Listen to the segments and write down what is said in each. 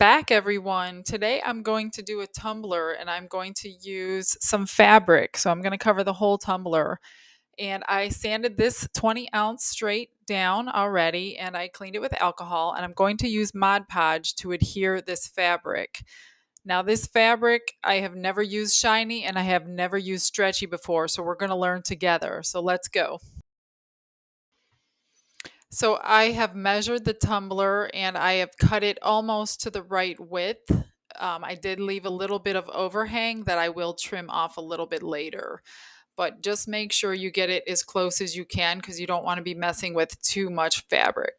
back, everyone. Today I'm going to do a tumbler and I'm going to use some fabric. So I'm going to cover the whole tumbler. And I sanded this 20-ounce straight down already and I cleaned it with alcohol. And I'm going to use Mod Podge to adhere this fabric. Now, this fabric, I have never used shiny and I have never used stretchy before. So we're going to learn together. So let's go. So I have measured the tumbler and I have cut it almost to the right width. I did leave a little bit of overhang that I will trim off a little bit later. But just make sure you get it as close as you can because you don't want to be messing with too much fabric.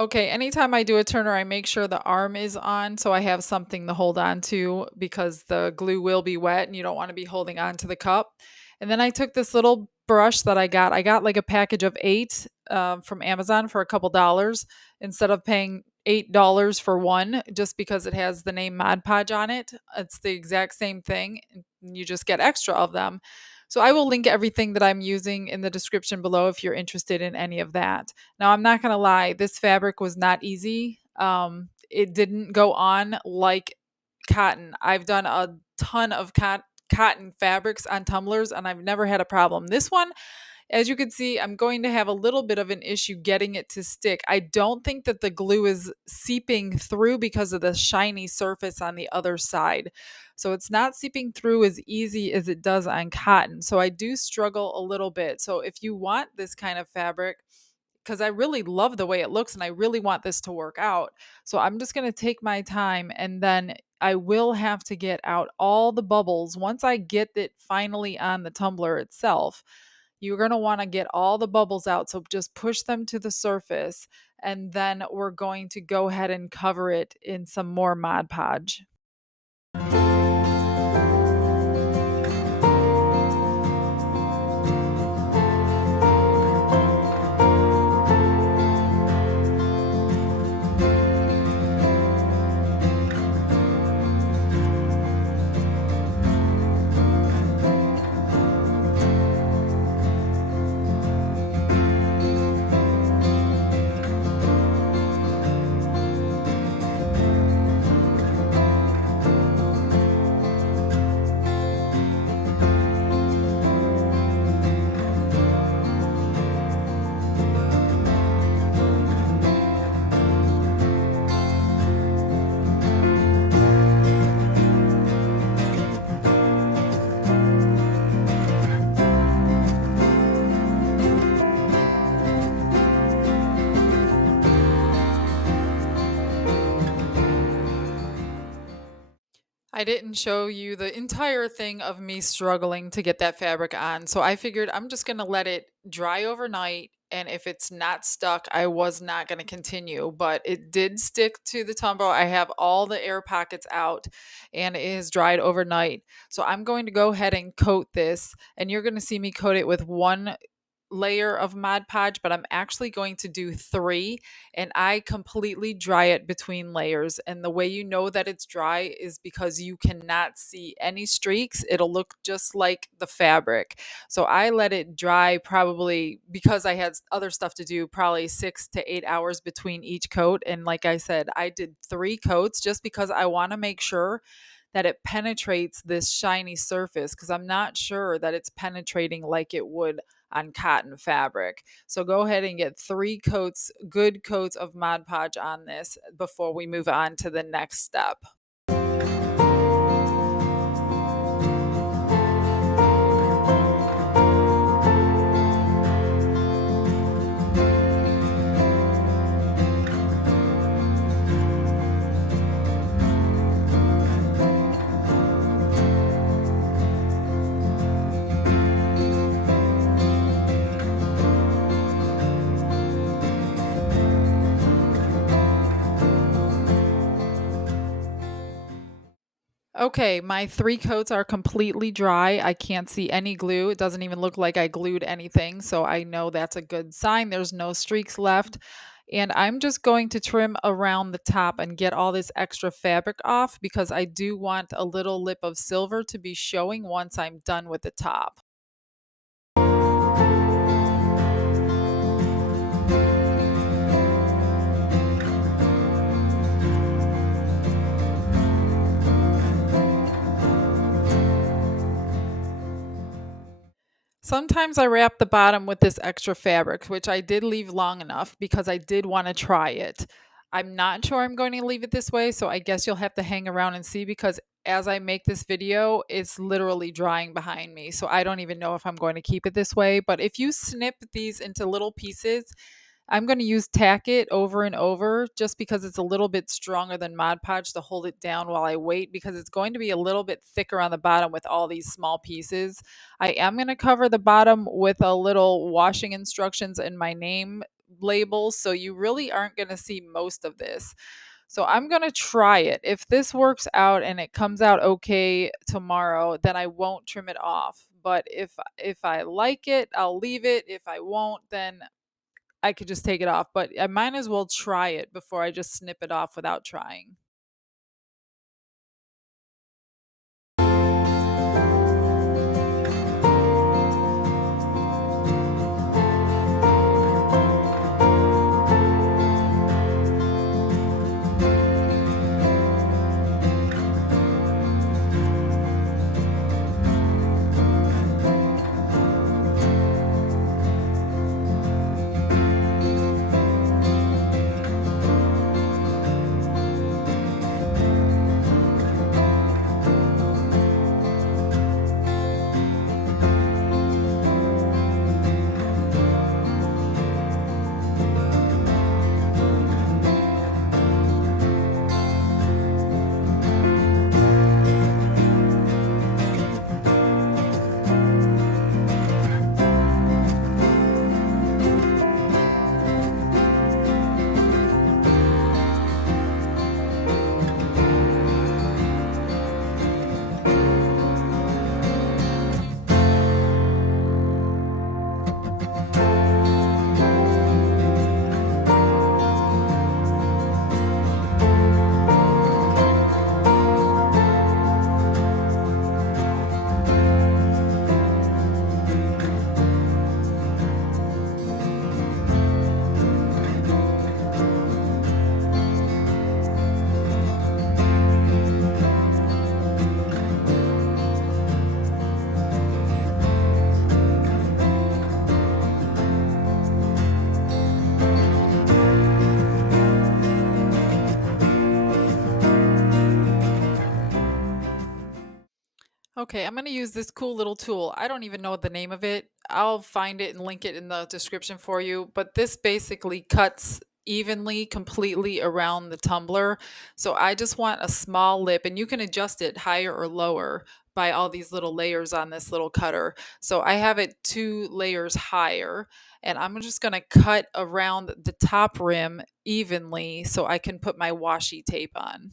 Okay, anytime I do a turner, I make sure the arm is on so I have something to hold on to because the glue will be wet and you don't want to be holding on to the cup. And then I took this little brush that I got. I got like a package of eight from Amazon for a couple dollars instead of paying $8 for one just because it has the name Mod Podge on it. It's the exact same thing. And you just get extra of them. So I will link everything that I'm using in the description below if you're interested in any of that. Now, I'm not going to lie, this fabric was not easy. It didn't go on like cotton. I've done a ton of cotton fabrics on tumblers and I've never had a problem. This one, as you can see, I'm going to have a little bit of an issue getting it to stick. I don't think that the glue is seeping through because of the shiny surface on the other side. So it's not seeping through as easy as it does on cotton. So I do struggle a little bit. So if you want this kind of fabric, because I really love the way it looks and I really want this to work out. So I'm just going to take my time and then I will have to get out all the bubbles. Once I get it finally on the tumbler itself, you're going to want to get all the bubbles out. So just push them to the surface and then we're going to go ahead and cover it in some more Mod Podge. I didn't show you the entire thing of me struggling to get that fabric on. So I figured I'm just going to let it dry overnight. And if it's not stuck, I was not going to continue. But it did stick to the tumble. I have all the air pockets out and it has dried overnight. So I'm going to go ahead and coat this. And you're going to see me coat it with one layer of Mod Podge, but I'm actually going to do three and I completely dry it between layers. And the way you know that it's dry is because you cannot see any streaks. It'll look just like the fabric. So I let it dry probably because I had other stuff to do, probably 6 to 8 hours between each coat. And like I said, I did three coats just because I want to make sure that it penetrates this shiny surface because I'm not sure that it's penetrating like it would on cotton fabric. So go ahead and get three coats, good coats of Mod Podge on this before we move on to the next step. Okay, my three coats are completely dry. I can't see any glue. It doesn't even look like I glued anything, so I know that's a good sign. There's no streaks left. And I'm just going to trim around the top and get all this extra fabric off because I do want a little lip of silver to be showing once I'm done with the top. Sometimes I wrap the bottom with this extra fabric, which I did leave long enough because I did want to try it. I'm not sure I'm going to leave it this way, so I guess you'll have to hang around and see because as I make this video, it's literally drying behind me. So I don't even know if I'm going to keep it this way. But if you snip these into little pieces, I'm going to use tack it over and over just because it's a little bit stronger than Mod Podge to hold it down while I wait because it's going to be a little bit thicker on the bottom with all these small pieces. I am going to cover the bottom with a little washing instructions and my name labels, so you really aren't going to see most of this. So I'm going to try it. If this works out and it comes out okay tomorrow, then I won't trim it off. But if I like it, I'll leave it. If I won't, then I could just take it off, but I might as well try it before I just snip it off without trying. Okay, I'm going to use this cool little tool. I don't even know the name of it. I'll find it and link it in the description for you. But this basically cuts evenly, completely around the tumbler. So I just want a small lip, and you can adjust it higher or lower by all these little layers on this little cutter. So I have it 2 layers higher, and I'm just going to cut around the top rim evenly so I can put my washi tape on.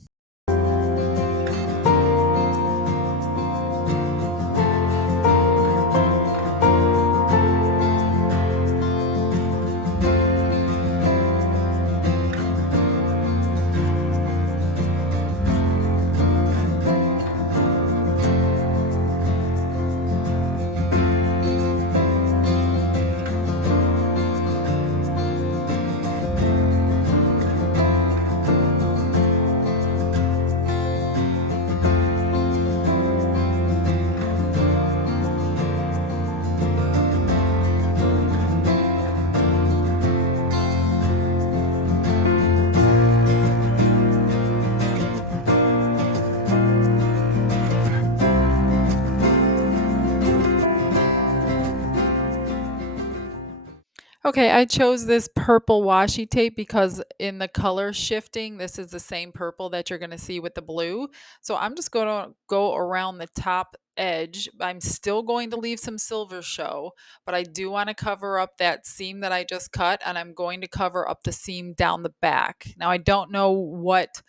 Okay, I chose this purple washi tape because in the color shifting, this is the same purple that you're going to see with the blue. So I'm just going to go around the top edge. I'm still going to leave some silver show, but I do want to cover up that seam that I just cut, and I'm going to cover up the seam down the back. Now, I don't know what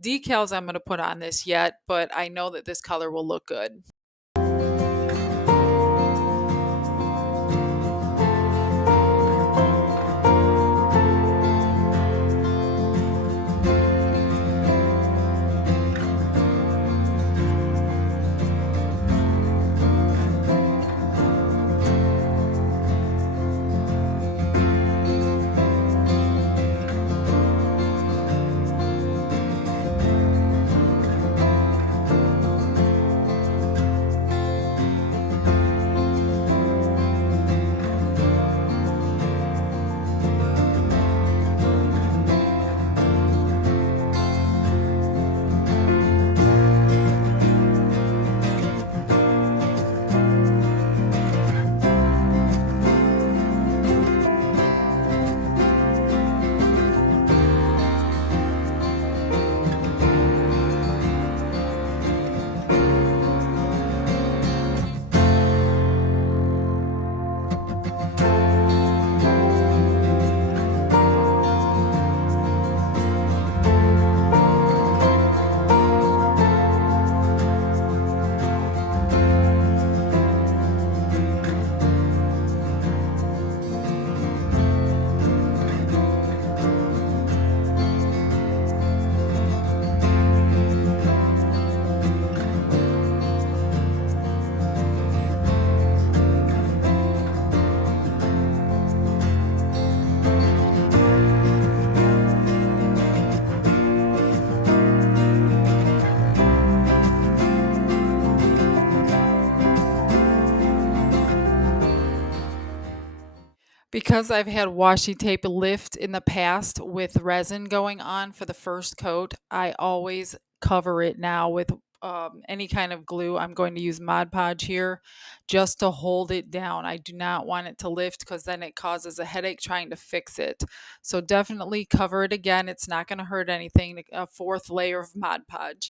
decals I'm going to put on this yet, but I know that this color will look good. Because I've had washi tape lift in the past with resin going on for the first coat, I always cover it now with any kind of glue. I'm going to use Mod Podge here just to hold it down. I do not want it to lift because then it causes a headache trying to fix it. So definitely cover it again. It's not going to hurt anything. A fourth layer of Mod Podge.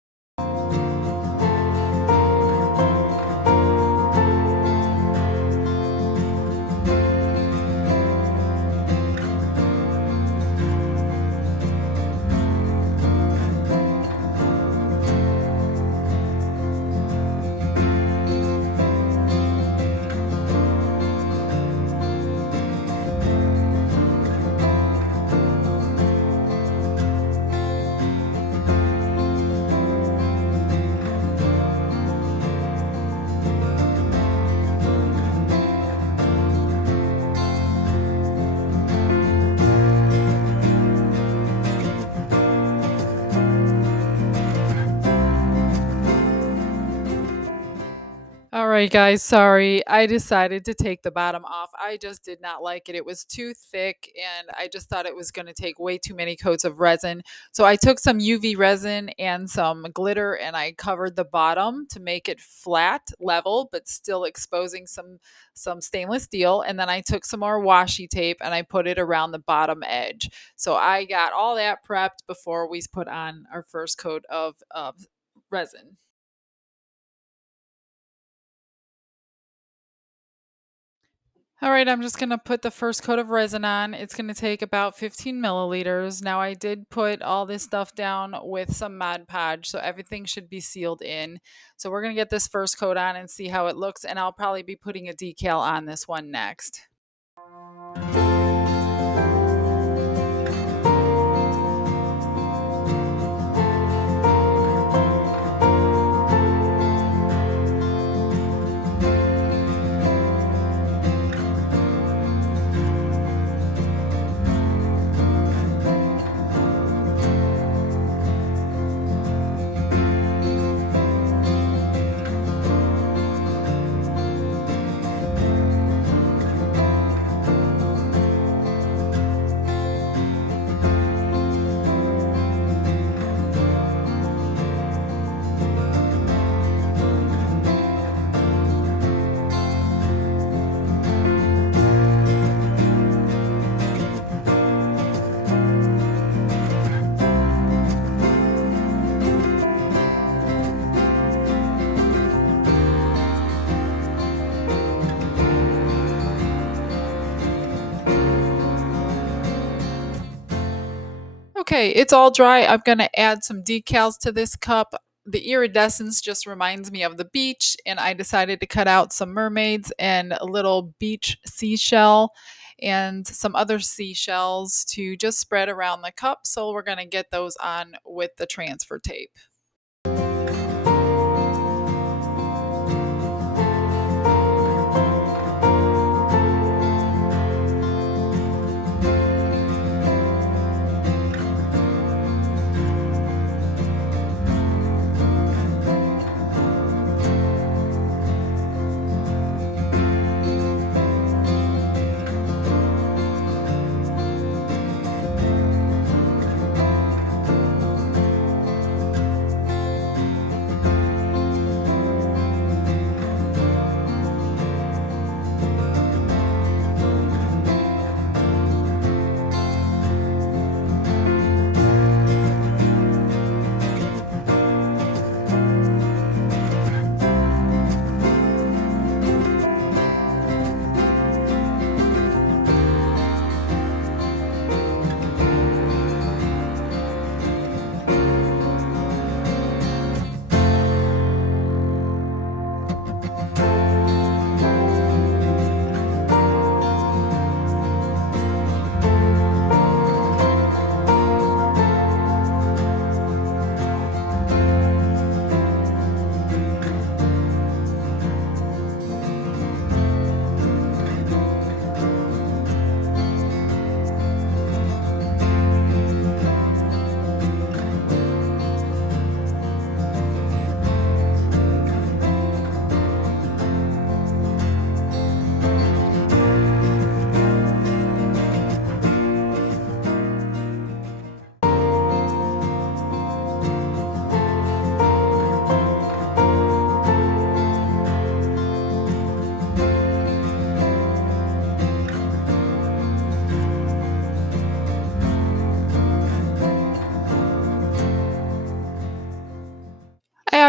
All right, guys, sorry. I decided to take the bottom off. I just did not like it. It was too thick, and I just thought it was going to take way too many coats of resin. So I took some UV resin and some glitter, and I covered the bottom to make it flat, level, but still exposing some stainless steel. And then I took some more washi tape and I put it around the bottom edge. So I got all that prepped before we put on our first coat of resin. All right, I'm just going to put the first coat of resin on. It's going to take about 15 milliliters. Now, I did put all this stuff down with some Mod Podge, so everything should be sealed in. So we're going to get this first coat on and see how it looks, and I'll probably be putting a decal on this one next. Okay, it's all dry. I'm going to add some decals to this cup. The iridescence just reminds me of the beach, and I decided to cut out some mermaids and a little beach seashell and some other seashells to just spread around the cup. So we're going to get those on with the transfer tape.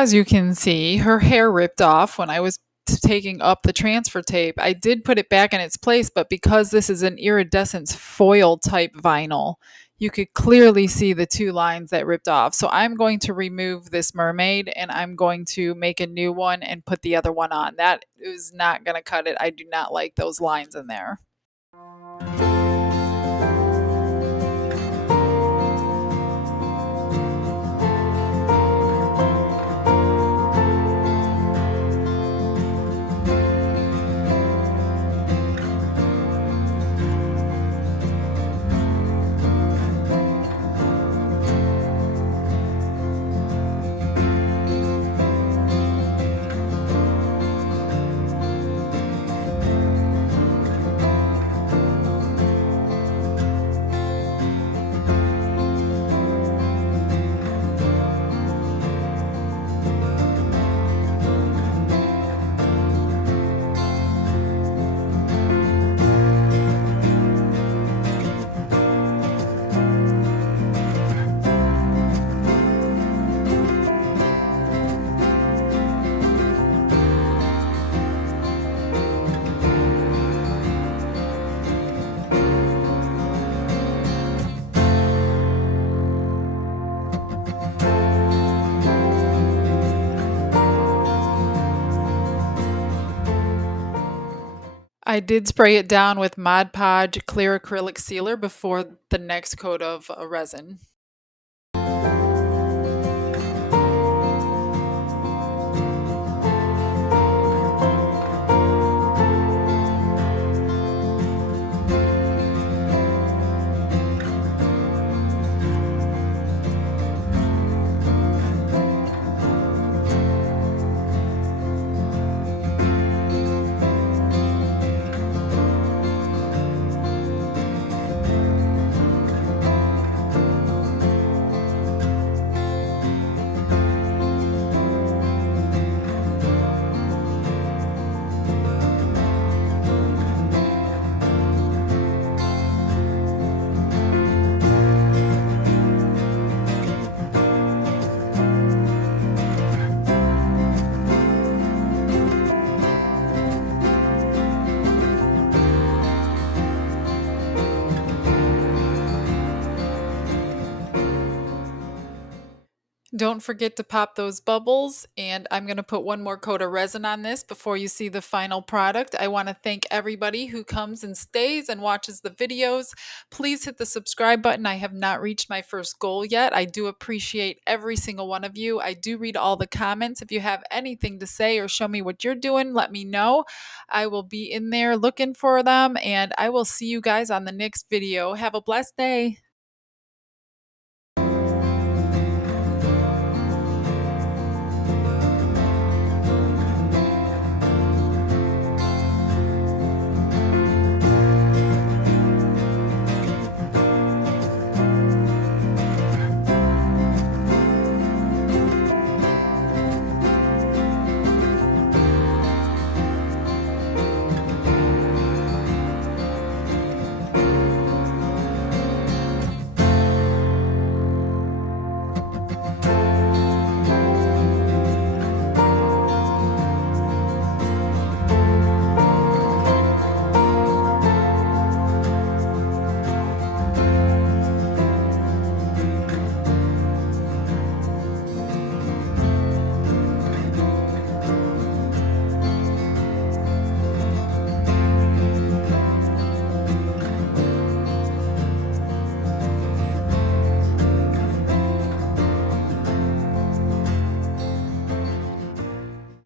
as you can see, her hair ripped off when I was taking up the transfer tape. I did put it back in its place, but because this is an iridescence foil type vinyl, you could clearly see the two lines that ripped off. So I'm going to remove this mermaid and I'm going to make a new one and put the other one on. That is not going to cut it. I do not like those lines in there. I did spray it down with Mod Podge clear acrylic sealer before the next coat of resin. Don't forget to pop those bubbles, and I'm going to put one more coat of resin on this before you see the final product. I want to thank everybody who comes and stays and watches the videos. Please hit the subscribe button. I have not reached my first goal yet. I do appreciate every single one of you. I do read all the comments. If you have anything to say or show me what you're doing, let me know. I will be in there looking for them, and I will see you guys on the next video. Have a blessed day.